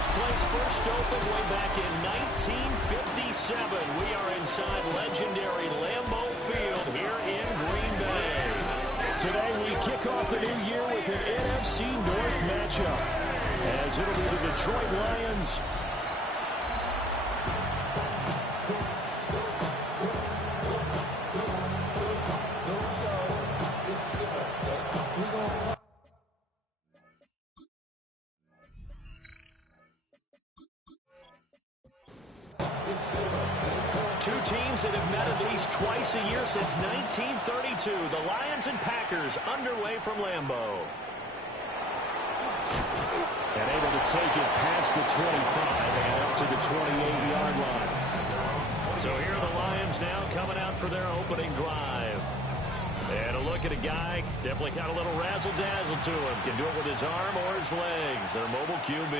This place first opened way back in 1957. We are inside legendary Lambeau Field here in Green Bay. Today we kick off the new year with an NFC North matchup, as it'll be the Detroit Lions two teams that have met at least twice a year since 1932. The Lions and Packers underway from Lambeau. And able to take it past the 25 and up to the 28-yard line. So here are the Lions now coming out for their opening drive. And a look at a guy, definitely got a little razzle-dazzle to him. Can do it with his arm or his legs. Their mobile QB.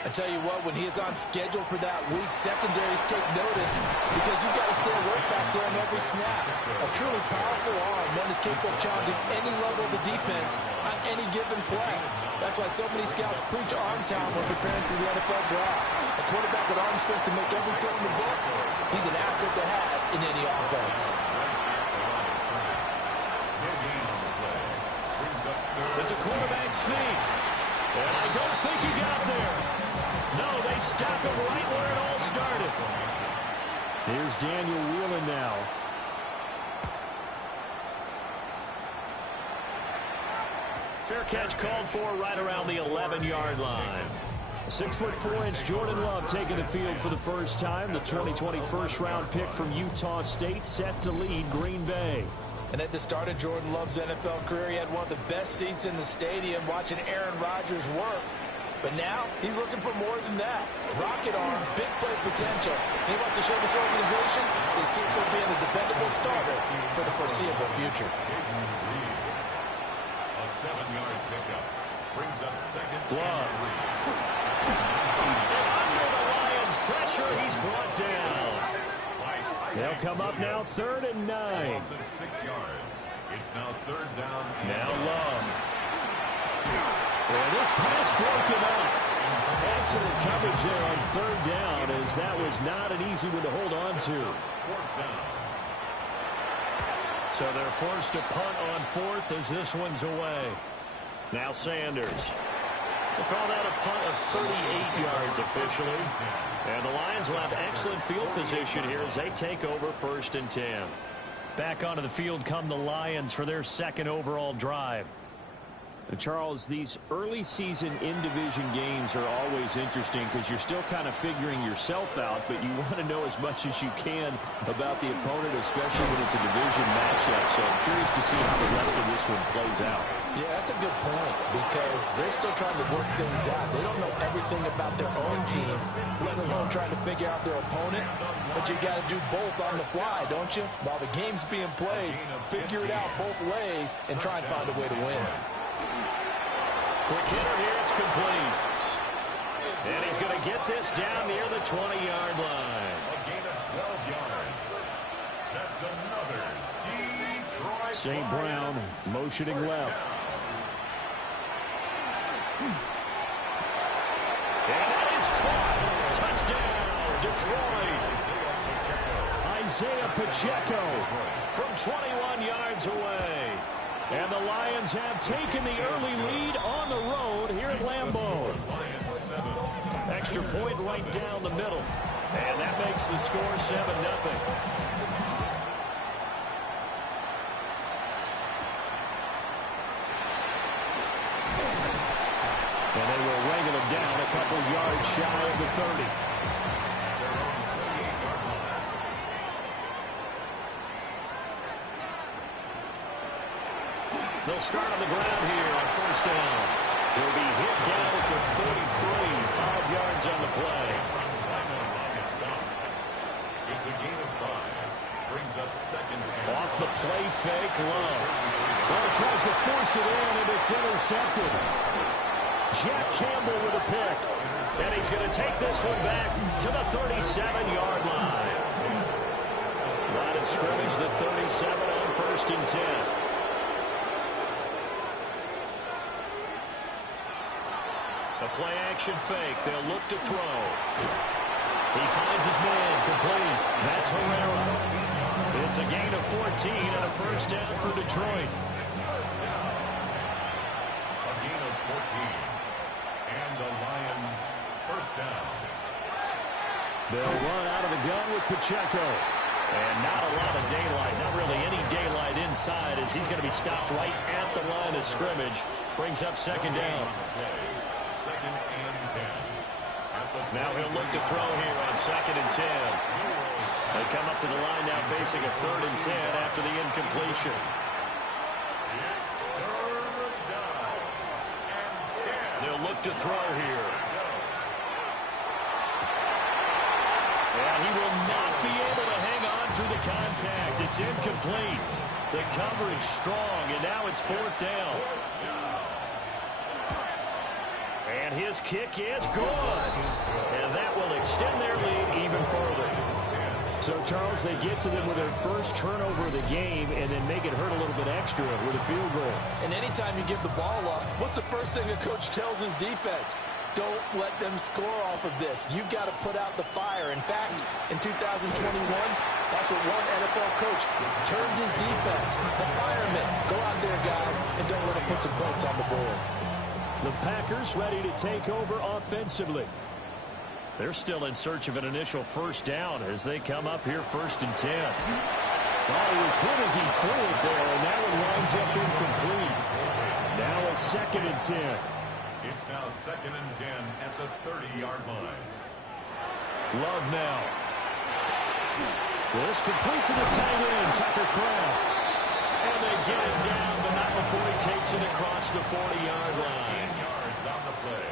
I tell you what, when he is on schedule for that week, secondaries take notice because you've got to stay alert back there on every snap. A truly powerful arm, one is capable of challenging any level of the defense on any given play. That's why so many scouts preach arm talent when preparing for the NFL draft. A quarterback with arm strength to make every throw in the book, he's an asset to have in any offense. It's a quarterback sneak. And I don't think he got there. No, they stop him right where it all started. Here's Daniel Whelan now. Fair catch called for right around the 11-yard line. 6'4" Jordan Love taking the field for the first time. The 2020 first-round pick from Utah State set to lead Green Bay. And at the start of Jordan Love's NFL career, he had one of the best seats in the stadium watching Aaron Rodgers work. But now, he's looking for more than that. Rocket arm, big play potential. He wants to show this organization he's capable of being a dependable starter for the foreseeable future. A 7-yard pickup brings up second. Love. And under the Lions' pressure, he's brought down. They'll come up now 3rd and 9. Loss of 6 yards. It's now 3rd down. Now Love. And this pass broken up. Excellent coverage there on 3rd down, as that was not an easy one to hold on to. 4th down. So they're forced to punt on 4th as this one's away. Now Sanders. We'll call that a punt of 38 yards officially. And the Lions will have excellent field position here as they take over 1st and 10. Back onto the field come the Lions for their second overall drive. Charles, these early season in-division games are always interesting because you're still kind of figuring yourself out, but you want to know as much as you can about the opponent, especially when it's a division matchup. So I'm curious to see how the rest of this one plays out. Yeah, that's a good point because they're still trying to work things out. They don't know everything about their own team, let alone trying to figure out their opponent. But you got to do both on the fly, don't you? While the game's being played, figure it out both ways and try and find a way to win. Quick hitter here, it's complete. And he's going to get this down near the 20-yard line. A gain of 12 yards. That's another Detroit. St. Brown motioning left. And that is caught. Touchdown, Detroit. Isaiah Pacheco from 21 yards away. And the Lions have taken the early lead on the road here at Lambeau. Extra point right down the middle. And that makes the score 7-0. And they will wrangle him down a couple yards shy of the 30. They'll start on the ground here on 1st down. He'll be hit down at the 33, 5 yards on the play. It's a gain of 5. Brings up 2nd. Off the play fake, Love. Well, he tries to force it in, and it's intercepted. Jack Campbell with a pick. And he's going to take this one back to the 37-yard line. Line of scrimmage, the 37 on 1st and 10. 2 A play action fake. They'll look to throw. He finds his man complete. That's Herrera. It's a gain of 14 and a first down for Detroit. A gain of 14. And the Lions first down. They'll run out of the gun with Pacheco. And not a lot of daylight. Not really any daylight inside as he's going to be stopped right at the line of scrimmage. Brings up second down. Second and 10. Now he'll look to throw here on second and 10. They come up to the line now facing a third and 10 after the incompletion. They'll look to throw here. And he will not be able to hang on through the contact. It's incomplete. The coverage strong, and now it's fourth down. And his kick is good. And that will extend their lead even further. So, Charles, they get to them with their first turnover of the game and then make it hurt a little bit extra with a field goal. And anytime you give the ball up, what's the first thing a coach tells his defense? Don't let them score off of this. You've got to put out the fire. In fact, in 2021, that's what one NFL coach termed his defense. The firemen. Go out there, guys, and don't let them put some points on the board. The Packers ready to take over offensively. They're still in search of an initial first down as they come up here first and 10. Well, he was hit as he threw it there, and that one winds up incomplete. Now a second and 10. It's now second and 10 at the 30-yard line. Love now. This complete to the tight end, Tucker Kraft. And they get it down, but not before he takes it across the 40-yard line. 10 yards on the play.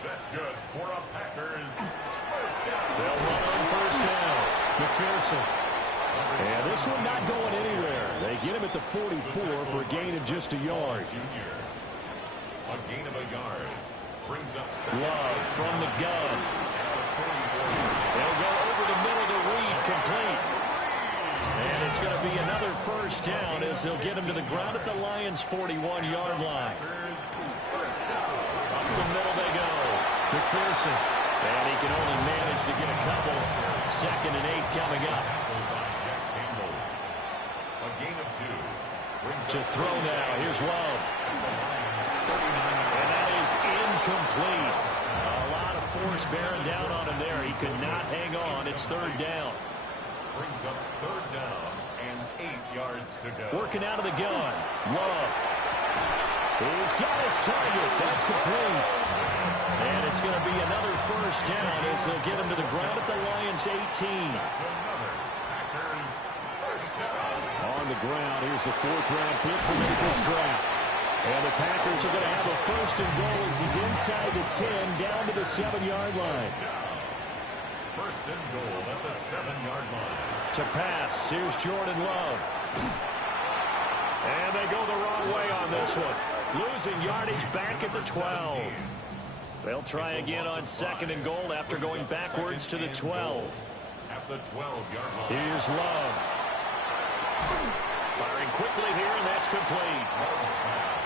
That's good for a Packers first down. They'll run on first down. McPherson. And this one not going anywhere. They get him at the 44 for a gain of just a yard. Junior. A gain of a yard. Brings up second. Love from the gun. They'll go over the middle to Reed, complete. And it's going to be another first down as they'll get him to the ground at the Lions' 41-yard line. Up the middle they go. McPherson. And he can only manage to get a couple. Second and 8 coming up. A gain of 2. To throw now. Here's Love. And that is incomplete. A lot of force bearing down on him there. He could not hang on. It's third down. Brings up third down and 8 yards to go. Working out of the gun. Love. He's got his target. That's complete. And it's going to be another first down as they'll get him to the ground at the Lions' 18. That's another Packers first down. On the ground, here's the fourth-round pick from April's draft. And the Packers are going to have a first and goal as he's inside the 10, down to the 7-yard line. First and goal at the 7-yard line. To pass, here's Jordan Love. And they go the wrong way on this one. Losing yardage back at the 12. They'll try again on second and goal after going backwards to the 12. At the 12-yard line. Here's Love. Firing quickly here, and that's complete.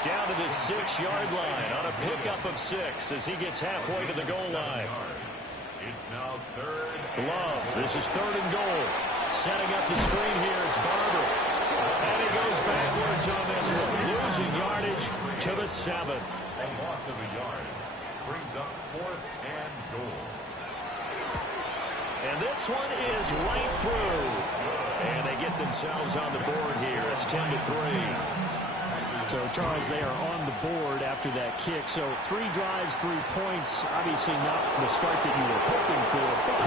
Down to the 6-yard line on a pickup of 6 as he gets halfway to the goal line. It's now third. Love, this is third and goal. Setting up the screen here, it's Barber. And he goes backwards on this one. Losing yardage to the 7. A loss of a yard. Brings up fourth and goal. And this one is right through. And they get themselves on the board here. It's 10-3. So, Charles, they are on the board after that kick. So, 3 drives, 3 points. Obviously not the start that you were hoping for, but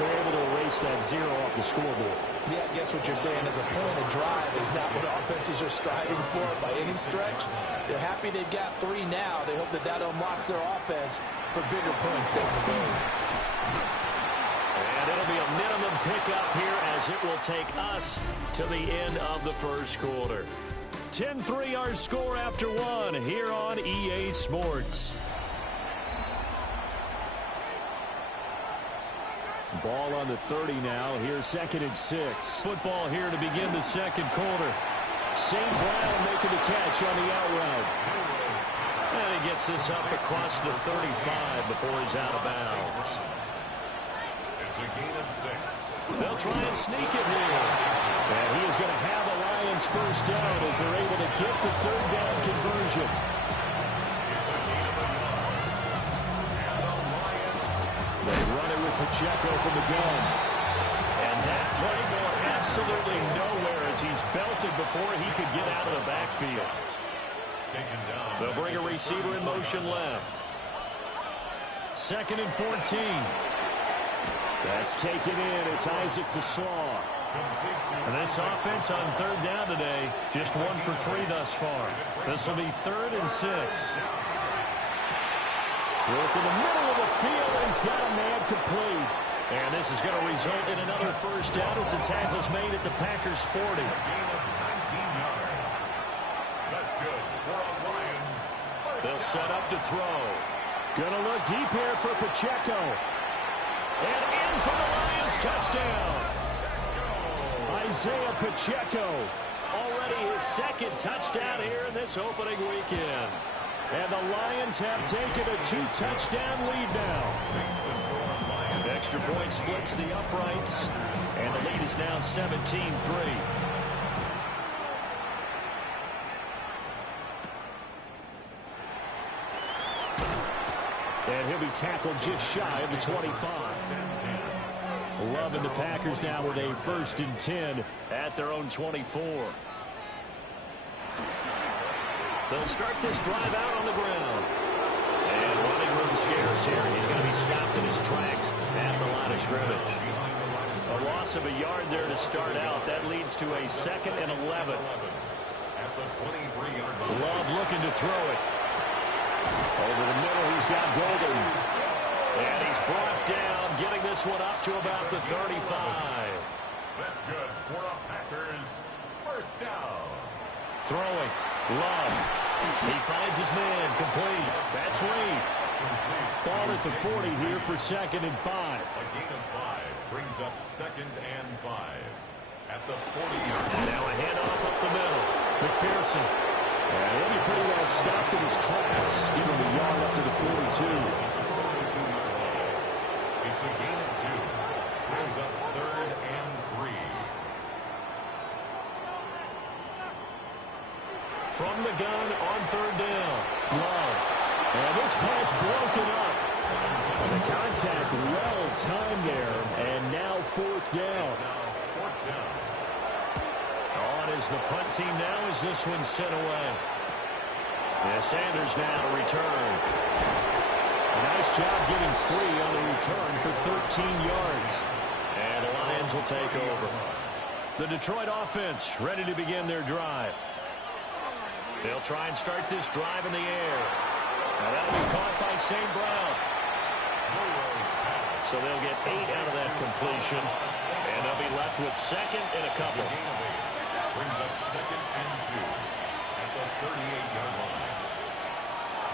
they're able to erase that 0 off the scoreboard. Yeah, I guess what you're saying is a point of drive is not what offenses are striving for by any stretch. They're happy they got 3 now. They hope that that unlocks their offense for bigger points down the road. And it'll be a minimum pickup here as it will take us to the end of the first quarter. 10-3 our score after 1 here on EA Sports. Ball on the 30 now. Here's second and 6. Football here to begin the second quarter. St. Brown making the catch on the out route. And he gets this up across the 35 before he's out of bounds. It's a gain of 6. They'll try and sneak it here. And he is going to have the Lions first down as they're able to get the third down conversion. It's a gain of a yard. And the Lions. They run it with Pacheco from the gun. And that play going absolutely nowhere as he's belted before he could get out of the backfield. Taken down. They'll bring a receiver in motion left. 2nd and 14. That's taken in. It's Isaac Slaw. And this offense on third down today, just 1 for 3 thus far. This will be 3rd and 6. Work in the middle of the field, and he's got a man complete. And this is going to result in another first down as the tackle's made at the Packers' 40. Gain of 19 yards. That's good for a Lions. They'll set up to throw. Gonna look deep here for Pacheco. And in for the Lions touchdown. Isaiah Pacheco. Already his 2nd touchdown here in this opening weekend. And the Lions have taken a 2-touchdown lead now. Extra point splits the uprights. And the lead is now 17-3. And he'll be tackled just shy of the 25. Love and the Packers now with a 1st and 10 at their own 24. They'll start this drive out on the ground. And running room scarce here. He's going to be stopped in his tracks at the line of scrimmage. A loss of a yard there to start out. That leads to a 2nd and 11. At the 23-yard line. Love looking to throw it. Over the middle, he's got Golden. And he's brought down, getting this one up to about the 35. That's good for a Packers first down. Throwing. Love. He finds his man. Complete. That's Reed. Ball at the 40 here for 2nd and 5. A gain of 5 brings up 2nd and 5. At the 40-yard line. Now a handoff up the middle. McPherson. And he'll be pretty well stopped in his tracks. Give him a yard up to the 42. It's a gain of 2. Brings up 3rd and 3. From the gun on 3rd down. Love. And this pass broken up. And the contact well timed there. And now 4th down. On is the punt team now as this one's sent away. And Sanders now to return. A nice job getting free on the return for 13 yards. And the Lions will take over. The Detroit offense ready to begin their drive. They'll try and start this drive in the air. Now that'll be caught by St. Brown. So they'll get 8 out of that completion. And they'll be left with 2nd and a couple. Brings up 2nd and 2 at the 38-yard line.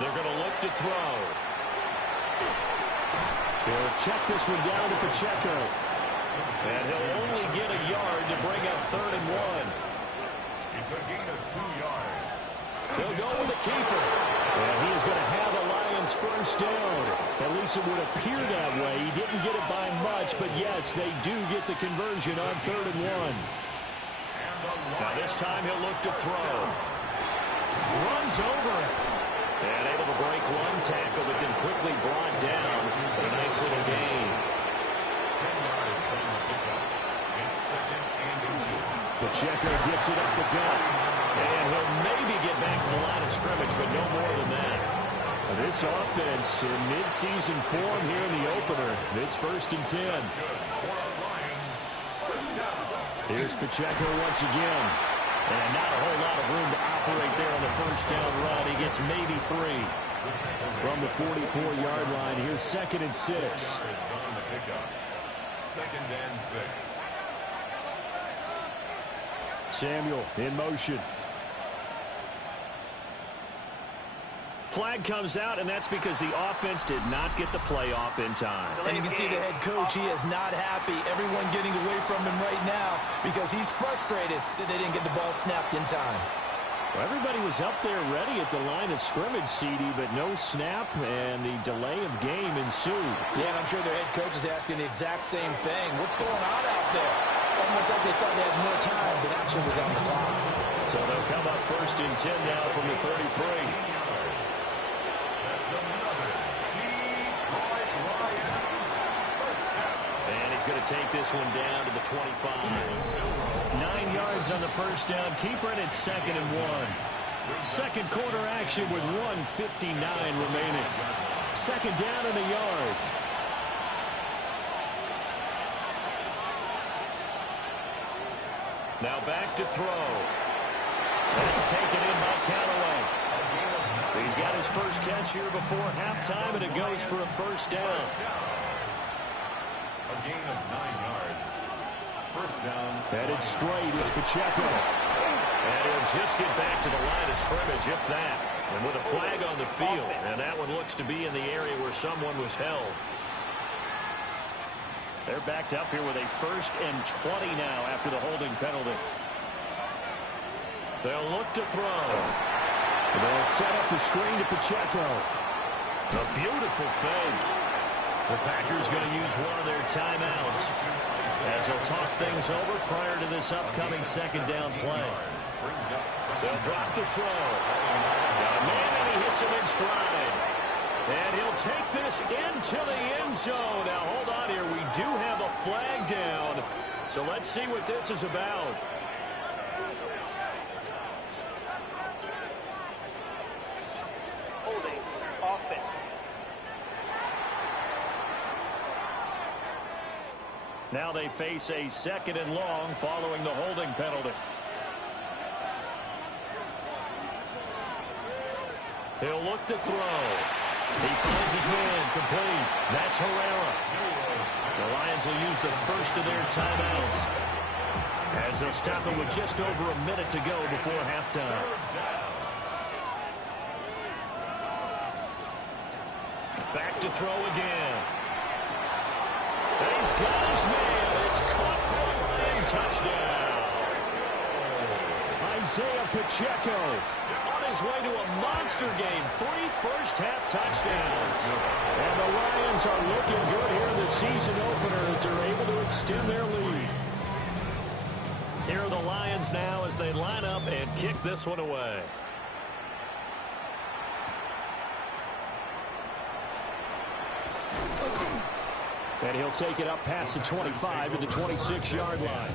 They're going to look to throw. He'll check this one down to Pacheco. And he'll only get a yard to bring up 3rd and 1. It's a gain of 2 yards. He'll go with the keeper. And he is going to have the Lions first down. At least it would appear that way. He didn't get it by much, but yes, they do get the conversion on 3rd and 1. Now this time he'll look to throw. Runs over it. And able to break one tackle, but then quickly brought down. A nice little gain. 10 yards on the pickup. It's 2nd and 2. Pacheco gets it up the gut. And he'll maybe get back to the line of scrimmage, but no more than that. This offense in mid-season form here in the opener. It's 1st and 10. Here's Pacheco once again. And not a whole lot of room to operate there on the first down run. He gets maybe 3. From the 44-yard line, here's 2nd and 6. 2nd and 6. Samuel in motion. Flag comes out, and that's because the offense did not get the play off in time. And you can see the head coach, he is not happy. Everyone getting away from him right now because he's frustrated that they didn't get the ball snapped in time. Well, everybody was up there ready at the line of scrimmage, CD, but no snap, and the delay of game ensued. Yeah, and I'm sure their head coach is asking the exact same thing. What's going on out there? Almost like they thought they had more time, but action was on the clock. So they'll come up 1st and 10 now from the 33. That's another Detroit Lions first down. And he's going to take this one down to the 25. 9 yards on the first down. Keeper it at 2nd and 1. Second quarter action with 1:59 remaining. Second down and a yard. Now back to throw. That's taken in by Callaway. He's got his first catch here before halftime, and it goes for a first down. A gain of 9 yards. First down. Headed straight, it's Pacheco. And he'll just get back to the line of scrimmage, if that. And with a flag on the field, and that one looks to be in the area where someone was held. They're backed up here with a 1st and 20 now after the holding penalty. They'll look to throw. They'll set up the screen to Pacheco. A beautiful fake. The Packers going to use one of their timeouts as they'll talk things over prior to this upcoming second down play. They'll drop the throw. Got a man, and he hits him in stride. And he'll take this into the end zone. Now, hold on here. We do have a flag down. So let's see what this is about. Holding offense. Now they face a 2nd and long following the holding penalty. He'll look to throw. He finds his man complete. That's Herrera. The Lions will use the first of their timeouts as they'll stop it with just over a minute to go before halftime. Back to throw again. And he's got his man. It's caught for a Lion touchdown. Isaiah Pacheco on his way to a monster game. 3 first-half touchdowns. And the Lions are looking good here in the season opener as they're able to extend their lead. Here are the Lions now as they line up and kick this one away. And he'll take it up past the 25 to the 26-yard line.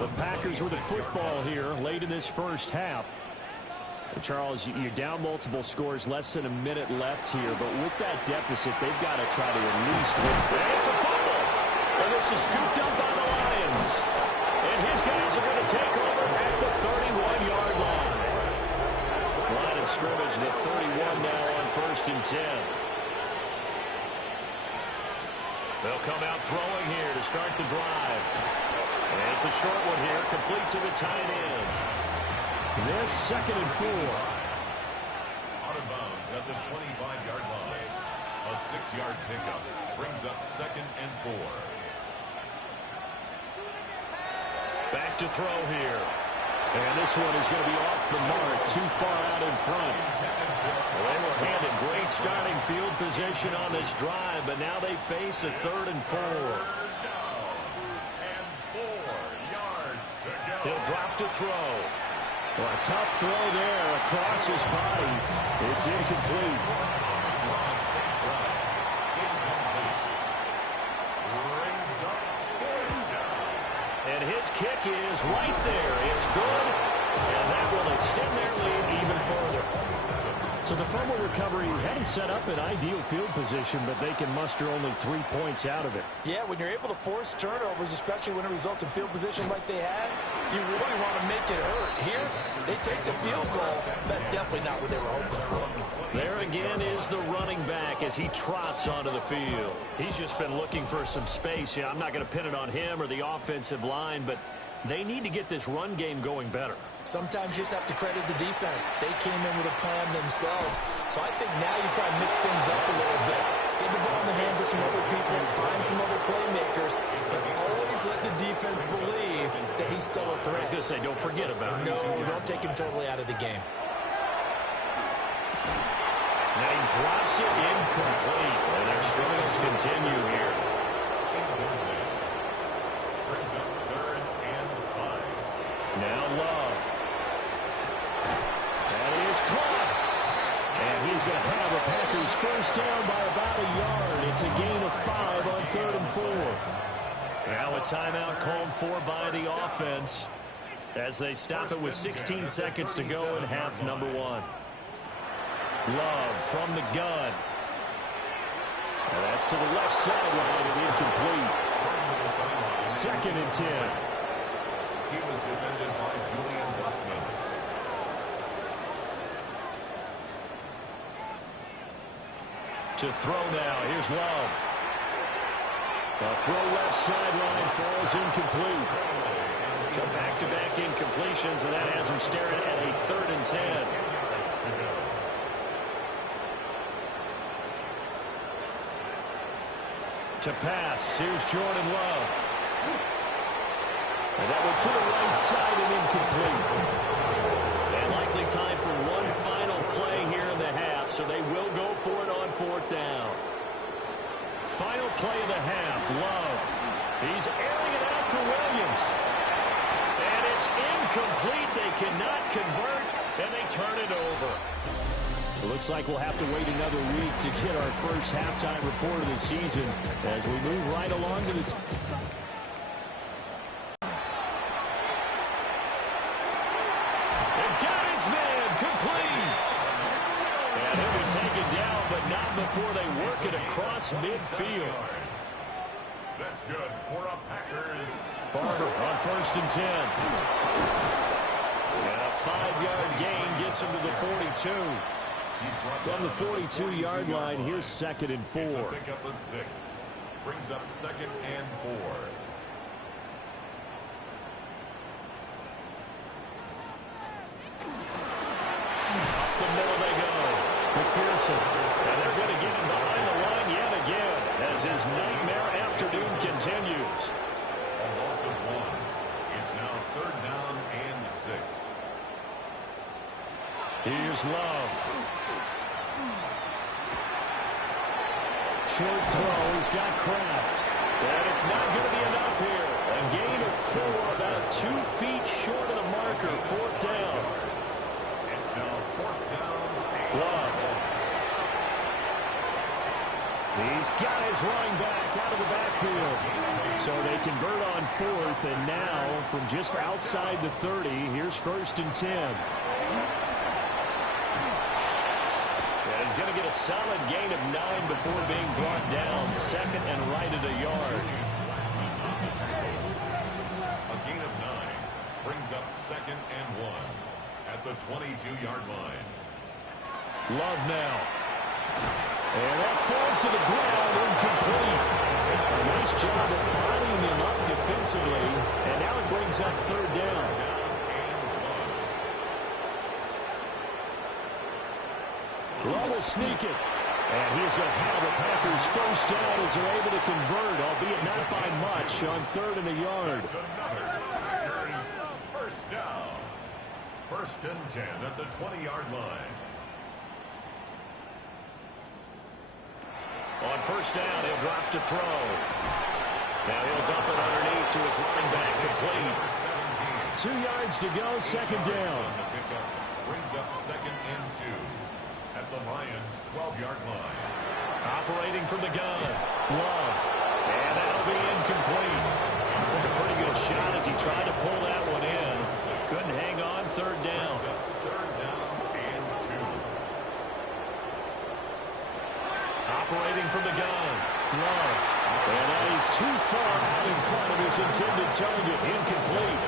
The Packers with the football here late in this first half. Charles, you're down multiple scores, less than a minute left here, but with that deficit, they've got to try to at least win. And it's a fumble! And this is scooped up by the Lions. And his guys are going to take over at the 31-yard line. Line of scrimmage, the 31 now on 1st and 10. They'll come out throwing here to start the drive. And it's a short one here, complete to the tight end. This 2nd and 4. Out of bounds at the 25-yard line. A 6-yard pickup brings up 2nd and 4. Back to throw here. And this one is going to be off the mark, too far out in front. Well, they were handed great starting field position on this drive, but now they face a 3rd and 4. He'll drop to throw. Well, a tough throw there across his body. It's incomplete. And his kick is right there. It's good. And that will extend their lead even further. So the fumble recovery hadn't set up an ideal field position, but they can muster only 3 points out of it. Yeah, when you're able to force turnovers, especially when it results in field position like they had, you really want to make it hurt. Here, they take the field goal. That's definitely not what they were hoping for. There again is the running back as he trots onto the field. He's just been looking for some space. Yeah, I'm not going to pin it on him or the offensive line, but they need to get this run game going better. Sometimes you just have to credit the defense. They came in with a plan themselves. So I think now you try and mix things up a little bit. Get the ball in the hands of some other people, find some other playmakers, but always let the defense believe that he's still a threat. I was going to say, don't forget about it. No, don't take him totally out of the game. And he drops it incomplete. And their struggles continue here. Brings up 3rd and 5. Now Love. And he is caught. And he's going to have a Packers first down by about a yard. It's a gain of 5 on 3rd and 4. Now a timeout called for by the offense as they stop it with 16 seconds to go in half number 1. Love from the gun. And that's to the left sideline and incomplete. 2nd and 10. He was defended by Julian Blackmon. To throw now. Here's Love. The throw left sideline falls incomplete. So back-to-back incompletions, and that has him staring at a 3rd and 10. To pass, here's Jordan Love. And that one to the right side and incomplete. And likely time for one final play here in the half, so they will go for it on 4th down. Final play of the half, Love. He's airing it out for Williams. And it's incomplete. They cannot convert, and they turn it over. It looks like we'll have to wait another week to get our first halftime report of the season as we move right along to this. And got his man complete. And he'll be taken down, but not before they work it across midfield. That's good for a Packers. Barber on 1st and 10. And a 5-yard gain gets him to the 42. From the 42-yard line, here's 2nd and 4. It's a pickup of 6. Brings up 2nd and 4. Up the middle they go. McPherson. And they're going to get him behind the line yet again as his nightmare afternoon continues. A loss of 1. It's now 3rd down and 6. Here's Love. Short throw. He's got Kraft. And it's not going to be enough here. A gain of 4, about 2 feet short of the marker. 4th down. It's now 4th down. Love. He's got his running back out of the backfield. So they convert on 4th, and now from just outside the 30, here's 1st and 10. He's going to get a solid gain of 9 before being brought down. 2nd and right at a yard. A gain of 9 brings up 2nd and 1 at the 22-yard line. Love now. And that falls to the ground, incomplete. A nice job of bodying him up defensively. And now it brings up 3rd down. Love will sneak it. And he's going to have a Packers first down as they're able to convert, albeit not by much, on 3rd and a yard. That's another Packers first down. 1st and 10 at the 20-yard line. On 1st down, he'll drop to throw. Now he'll dump it underneath to his running back, complete. 2 yards to go, 2nd down. The pickup brings up 2nd and 2 at the Lions' 12-yard line. Operating from the gun, Love. And that'll be incomplete. Took a pretty good shot as he tried to pull that one in. Couldn't hang on, 3rd down. 3rd down and 2. Operating from the gun, Love. And that is too far out in front of his intended target, incomplete.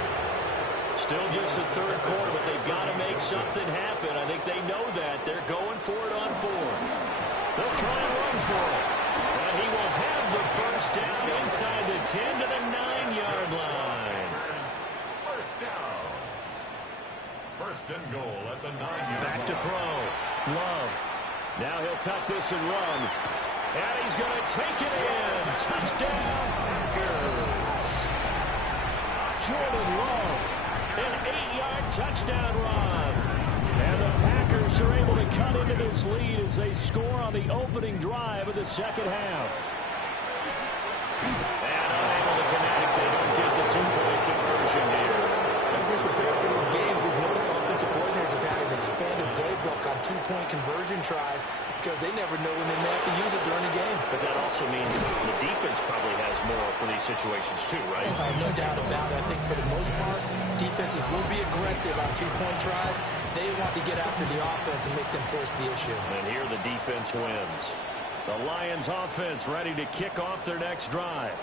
Still just the 3rd quarter, but they've got to make something happen. I think they know that. They're going for it on 4th. They'll try and run for it. And he will have the first down inside the 10 to the 9-yard line. First down. 1st and goal at the 9-yard Back to throw. Love. Now he'll tuck this and run. And he's going to take it in. Touchdown, Packers. Jordan Love An 8-yard touchdown run. And the Packers are able to cut into this lead as they score on the opening drive of the second half. And unable to connect. They don't get the two-point conversion here. As we prepare for these games, we've noticed offensive coordinators have had an expanded playbook on two-point conversion tries because they never know when they may have to use it during a game. But that also means the defense probably has more for these situations too, right? No doubt about it. I think for the most part, defenses will be aggressive on two-point tries. They want to get after the offense and make them force the issue. And here the defense wins. The Lions offense ready to kick off their next drive.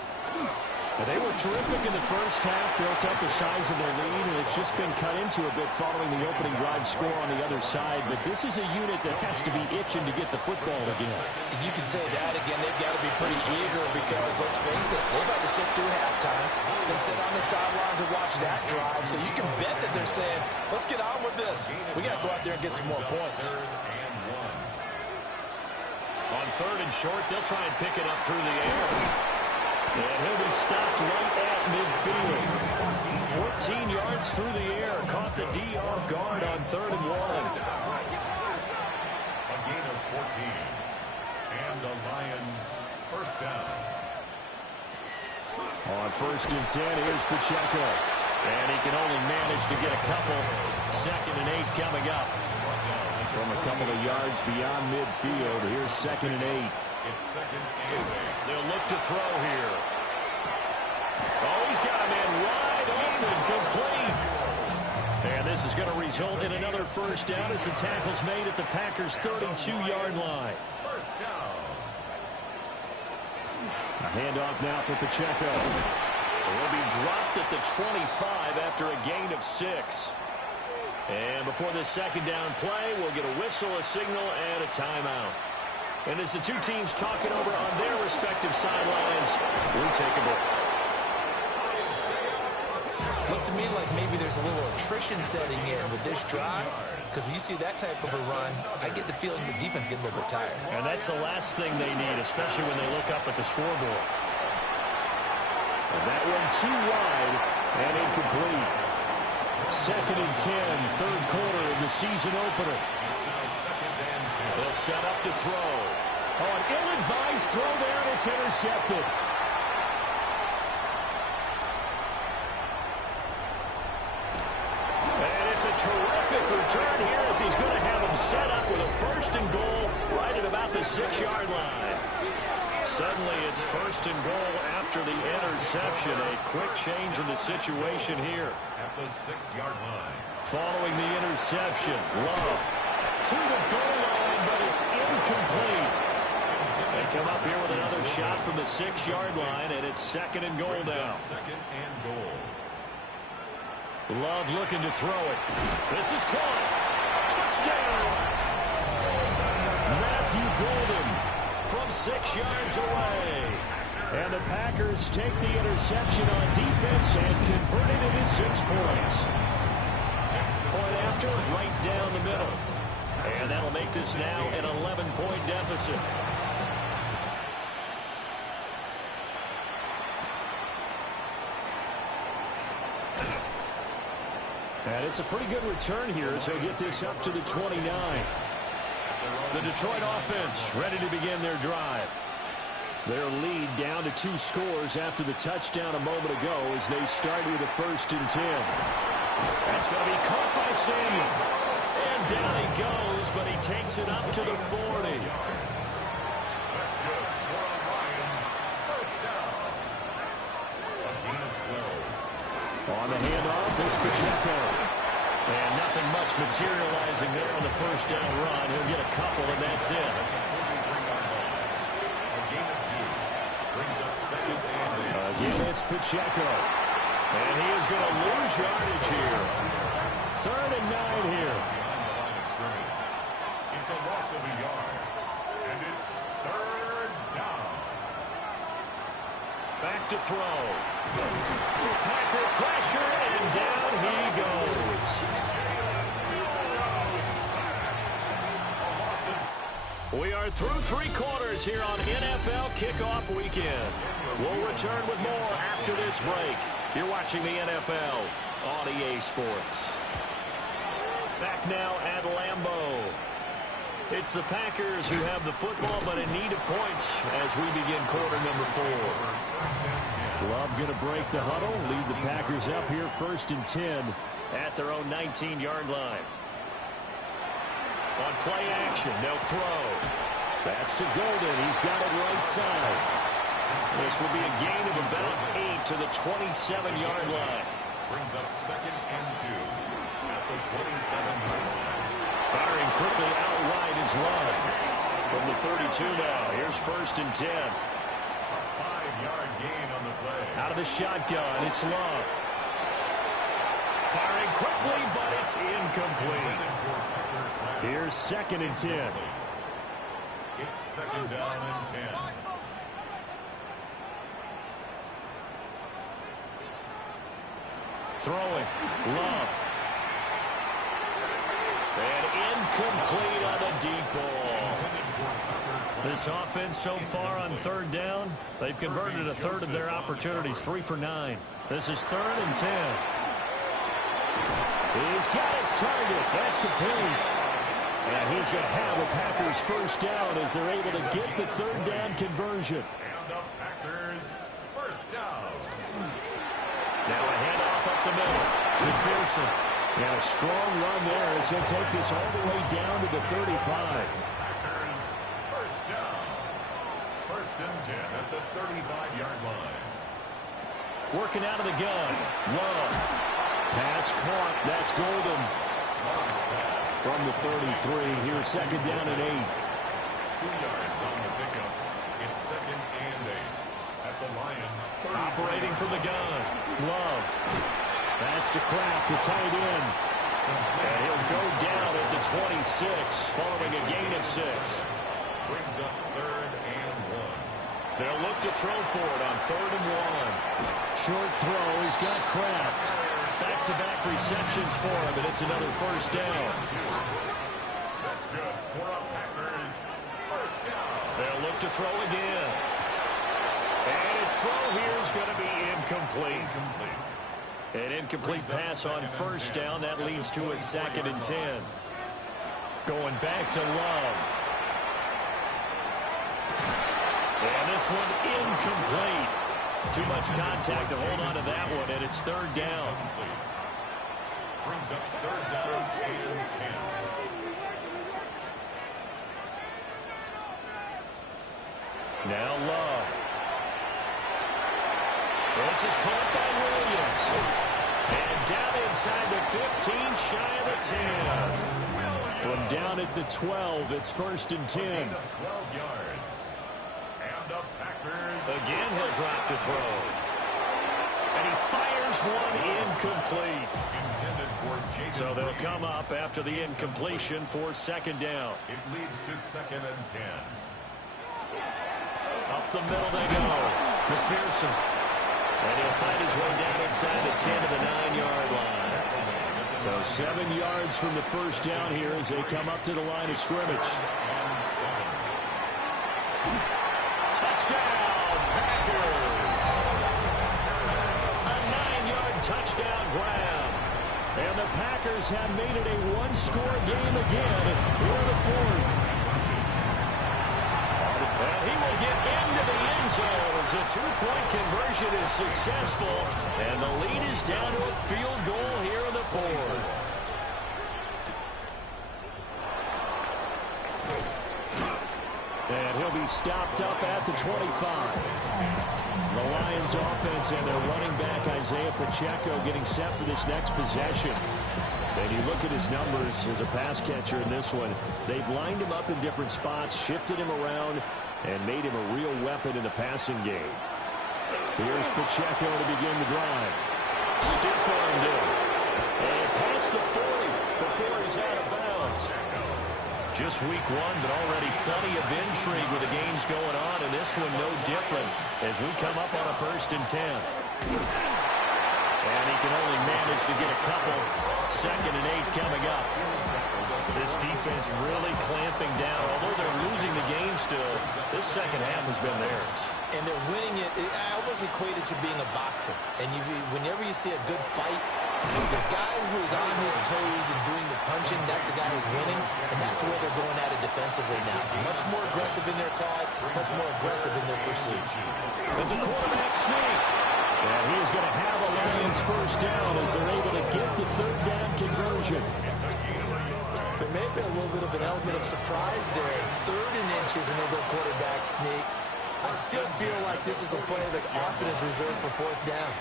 They were terrific in the first half, built up the size of their lead, and it's just been cut into a bit following the opening drive score on the other side. But this is a unit that has to be itching to get the football again. You can say that again. They've got to be pretty eager because, let's face it, they've had to sit through halftime. They sit on the sidelines and watch that drive. So you can bet that they're saying, let's get on with this. We got to go out there and get some more points. On third and short, they'll try and pick it up through the air. And he'll be stopped right at midfield. 14 yards through the air. Caught the D off guard on 3rd and 1. A gain of 14. And the Lions first down. On 1st and 10, here's Pacheco. And he can only manage to get a couple. 2nd and 8 coming up. From a couple of yards beyond midfield, here's 2nd and 8. It's 2nd and 8. They'll look to throw here. Oh, he's got a man wide open, complete. And this is going to result in another first down as the tackle's made at the Packers' 32-yard line. First down. A handoff now for Pacheco. He'll be dropped at the 25 after a gain of 6. And before this second down play, we'll get a whistle, a signal, and a timeout. And as the two teams talk it over on their respective sidelines, we take a break. Looks to me like maybe there's a little attrition setting in with this drive, because when you see that type of a run, I get the feeling the defense gets a little bit tired. And that's the last thing they need, especially when they look up at the scoreboard. And that one too wide and incomplete. 2nd and 10, 3rd quarter of the season opener. They'll set up to throw. Oh, an ill-advised throw there, and it's intercepted. And it's a terrific return here as he's going to have him set up with a 1st and goal right at about the 6-yard line. Suddenly it's 1st and goal after the interception. A quick change in the situation here. At the 6-yard line. Following the interception, Love to the goal line, but it's incomplete. They come up here with another shot from the 6-yard line, and it's 2nd and goal now. 2nd and goal. Love looking to throw it. This is caught. Touchdown! Matthew Golden from 6 yards away. And the Packers take the interception on defense and convert it into 6 points. Point after, right down the middle. And that'll make this now an 11-point deficit. And it's a pretty good return here as they get this up to the 29. The Detroit offense ready to begin their drive. Their lead down to 2 scores after the touchdown a moment ago as they start with a 1st and 10. That's going to be caught by Samuel. And down he goes, but he takes it up to the 40. That's good. For the Lions. First down. A gain of 12. On the handoff, it's Pacheco. And nothing much materializing there on the 1st down run. He'll get a couple, and that's it. A gain of 2. Brings up 2nd and 8. Again, it's Pacheco. And he is going to lose yardage here. 3rd and 9 here. Behind the line of scrimmage. It's a loss of a yard. And it's 3rd down. Back to throw. Packer pressure, and down he goes. We are through 3 quarters here on NFL Kickoff Weekend. We'll return with more after this break. You're watching the NFL on EA Sports. Back now at Lambeau. It's the Packers who have the football, but in need of points as we begin quarter number 4. Love going to break the huddle, lead the Packers up here 1st and 10 at their own 19-yard line. On play action, they'll throw. That's to Golden. He's got it right side. This will be a gain of about 8 to the 27-yard line. Brings up 2nd and 2 at the 27-yard line. Firing quickly out wide is Love. From the 32 now, here's 1st and 10. A 5-yard gain on the play. Out of the shotgun, it's Love. Firing quickly, but it's incomplete. Here's 2nd and 10. It's 2nd down and 10. Throwing, Love. And incomplete on the deep ball. This offense so far on 3rd down, they've converted a third of their opportunities, 3 for 9. This is 3rd and 10. He's got his target. That's complete. And he's going to have a Packers 1st down as they're able to get the 3rd down conversion. And the Packers 1st down. Now a handoff up the middle. McPherson. And a strong run there as he'll take this all the way down to the 35. Packers 1st down. 1st and 10 at the 35-yard line. Working out of the gun. Love. Pass caught. That's Golden. From the 33, here's 2nd down and 8. 2 yards on the pickup. It's 2nd and 8 at the Lions. Operating from the gun. Love. That's to Kraft, the tight end. And he'll go down at the 26, following a gain of 6. Brings up 3rd and 1. They'll look to throw for it on 3rd and 1. Short throw. He's got Kraft. Back-to-back receptions for him, and it's another 1st down. That's good for a Packers 1st down. They'll look to throw again. And his throw here is going to be incomplete. An incomplete pass on 1st down. That leads to a 2nd and 10. Going back to Love. And this one incomplete. Too much contact to hold on to that one, and it's 3rd down. Brings up 3rd down and 10. Now Love. This is caught by Williams. And down inside the 15, shy of the 10. From down at the 12, it's 1st and 10. 12 yards. And the Packers. Again, he'll drop to throw. And he fires one incomplete. Intended for Jaden So they'll Reed. come up after the incompletion for 2nd down. It leads to 2nd and 10. Up the middle they go. McPherson. And he'll find his way down inside the 10 to the 9-yard line. So 7 yards from the 1st down here as they come up to the line of scrimmage. Touchdown, Packers. A 9-yard touchdown grab. And the Packers have made it a one-score game again here in the 4th. And he will get into the end zone as a 2-point conversion is successful. And the lead is down to a field goal here in the 4th. And he'll be stopped up at the 25. The Lions offense and their running back Isaiah Pacheco getting set for this next possession. And you look at his numbers as a pass catcher in this one. They've lined him up in different spots, shifted him around, and made him a real weapon in the passing game. Here's Pacheco to begin the drive. Stiff-armed him. And past the 40 before he's out of bounds. Just week 1, but already plenty of intrigue with the games going on, and this one no different as we come up on a 1st and 10. And he can only manage to get a couple. 2nd and 8 coming up. This defense really clamping down. Although they're losing the game still, this second half has been theirs. And they're winning it. I almost equate it to being a boxer. And whenever you see a good fight, the guy who is on his toes and doing the punching, that's the guy who's winning. And that's the way they're going at it defensively now. Much more aggressive in their calls, much more aggressive in their pursuit. It's a quarterback sneak. And he is going to have a Lions first down as they're able to get the 3rd down conversion. There may have been a little bit of an element of surprise there. 3rd and inches and they go quarterback sneak. I still feel like this is a play that often is reserved for 4th down.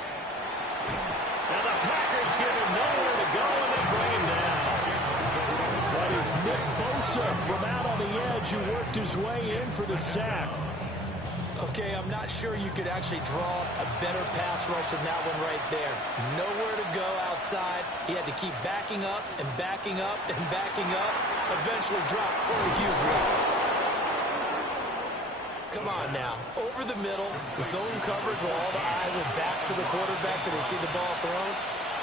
Now the Packers give him nowhere to go and they bring him down. That is Nick Bosa from out on the edge who worked his way in for the sack. Okay, I'm not sure you could actually draw a better pass rush than that one right there. Nowhere to go outside. He had to keep backing up and backing up and backing up. Eventually dropped for a huge loss. Come on now. Over the middle, zone coverage where all the eyes are back to the quarterback so they see the ball thrown.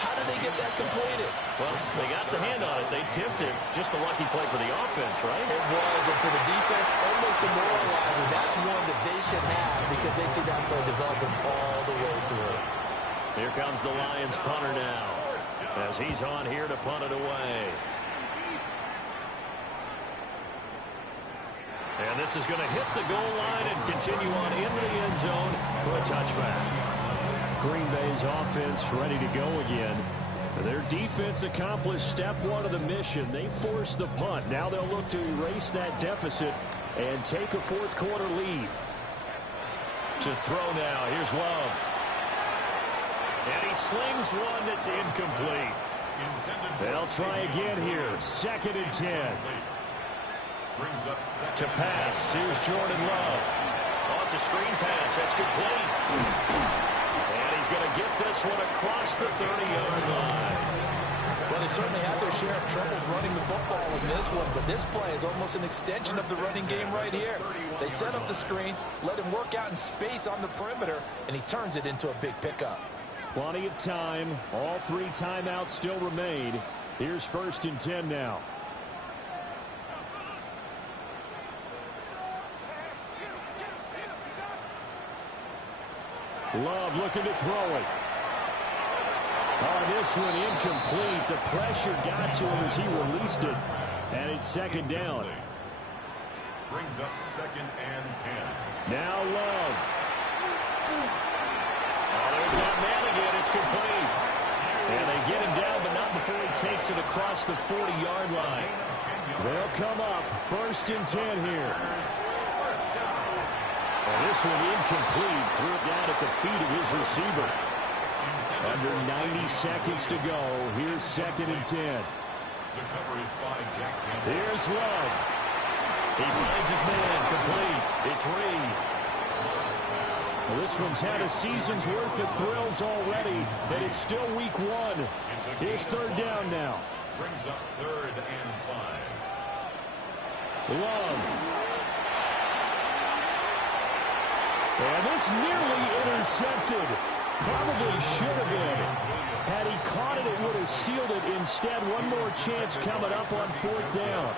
How did they get that completed? Well, they got the hand on it. They tipped it. Just a lucky play for the offense, right? It was, and for the defense, almost demoralizing. That's one that they should have because they see that play developing all the way through. Here comes the Lions punter now as he's on here to punt it away. And this is going to hit the goal line and continue on into the end zone for a touchback. Green Bay's offense ready to go again. Their defense accomplished step 1 of the mission. They forced the punt. Now they'll look to erase that deficit and take a 4th quarter lead. To throw now. Here's Love. And he slings one that's incomplete. They'll try again here. 2nd and 10. To pass. Here's Jordan Love. Oh, it's a screen pass. That's complete. And he's going to get this one across the 30-yard line. Well, they certainly have their share of troubles running the football in this one, but this play is almost an extension of the running game right here. They set up the screen, let him work out in space on the perimeter, and he turns it into a big pickup. Plenty of time. All 3 timeouts still remain. Here's 1st and 10 now. Love looking to throw it. Oh, this one incomplete. The pressure got to him as he released it. And it's 2nd down. Brings up 2nd and 10. Now Love. Oh, there's that man again. It's complete. And they get him down, but not before he takes it across the 40-yard line. They'll come up. 1st and 10 here. Well, this one incomplete. Threw it down at the feet of his receiver. Under 90 seconds to go. Here's 2nd and 10. Here's Love. He finds his man. Complete. It's Reed. Well, this one's had a season's worth of thrills already, and it's still week 1. Here's 3rd down now. Brings up 3rd and 5. Love. And this nearly intercepted. Probably should have been. Had he caught it, it would have sealed it. Instead, one more chance coming up on 4th down.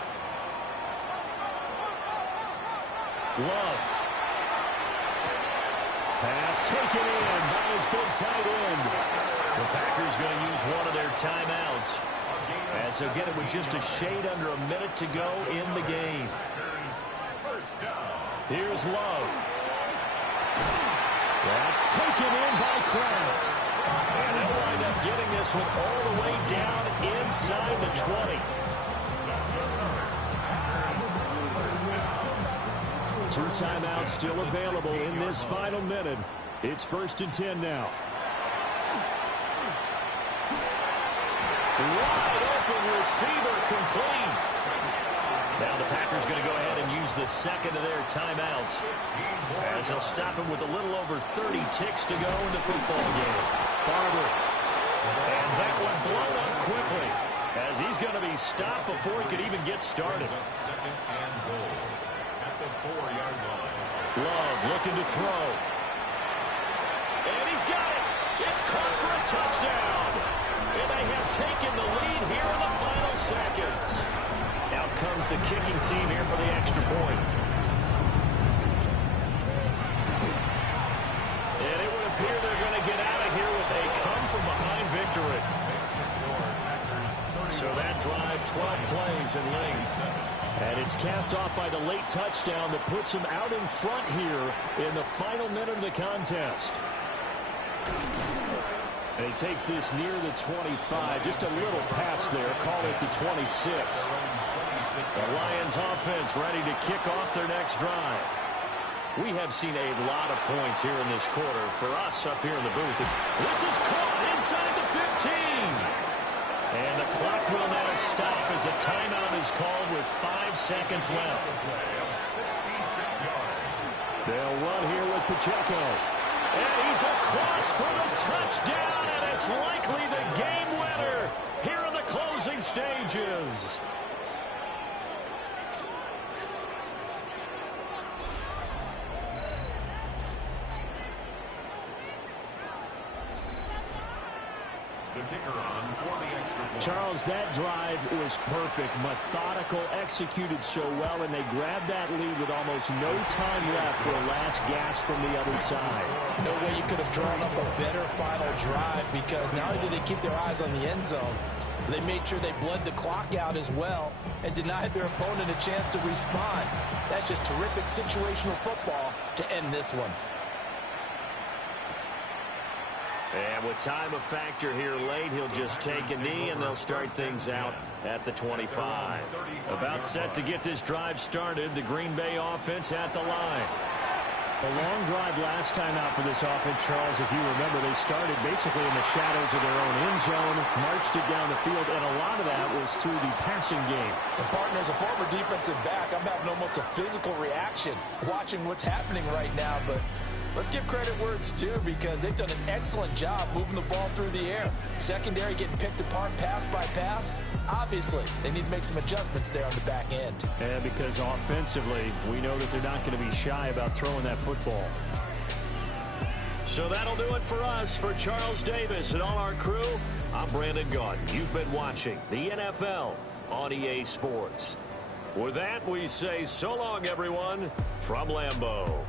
Love. Pass taken in by his big tight end. The Packers going to use one of their timeouts as they'll get it with just a shade under a minute to go in the game. Here's Love. That's taken in by Kraft. And they'll wind up getting this one all the way down inside the 20. 2 timeouts still available in this final minute. It's 1st and 10 now. Wide open receiver complete. Now the Packers going to go ahead and use the 2nd of their timeouts as they'll stop him with a little over 30 ticks to go in the football game. Barber. And that one blown up quickly as he's going to be stopped before he could even get started. 2nd and goal at the 4-yard line. Love looking to throw. And he's got it. It's caught for a touchdown. And they have taken the lead here in the final seconds. Out comes the kicking team here for the extra point. And it would appear they're going to get out of here with a come-from-behind victory. So that drive, 12 plays in length. And it's capped off by the late touchdown that puts him out in front here in the final minute of the contest. And he takes this near the 25. Just a little pass there. Call it the 26. The Lions offense ready to kick off their next drive. We have seen a lot of points here in this quarter. For us up here in the booth, this is caught inside the 15. And the clock will now stop as a timeout is called with 5 seconds left. They'll run here with Pacheco. And he's across for the touchdown, and it's likely the game winner here in the closing stages. The kicker on for the extra point. Charles, that drive was perfect, methodical, executed so well, and they grabbed that lead with almost no time left for a last gasp from the other side. No way you could have drawn up a better final drive, because not only did they keep their eyes on the end zone, they made sure they bled the clock out as well and denied their opponent a chance to respond. That's just terrific situational football to end this one. And with time a factor here late, he'll just take a knee, and they'll start things out at the 25. About set to get this drive started, the Green Bay offense at the line. A long drive last time out for this offense, Charles. If you remember, they started basically in the shadows of their own end zone, marched it down the field, and a lot of that was through the passing game. And partner, as a former defensive back, I'm having almost a physical reaction watching what's happening right now, but let's give credit where it's due, because they've done an excellent job moving the ball through the air. Secondary getting picked apart pass by pass. Obviously, they need to make some adjustments there on the back end. And because offensively, we know that they're not going to be shy about throwing that football. So that'll do it for us. For Charles Davis and all our crew, I'm Brandon Gaudin. You've been watching the NFL on EA Sports. With that, we say so long, everyone, from Lambeau.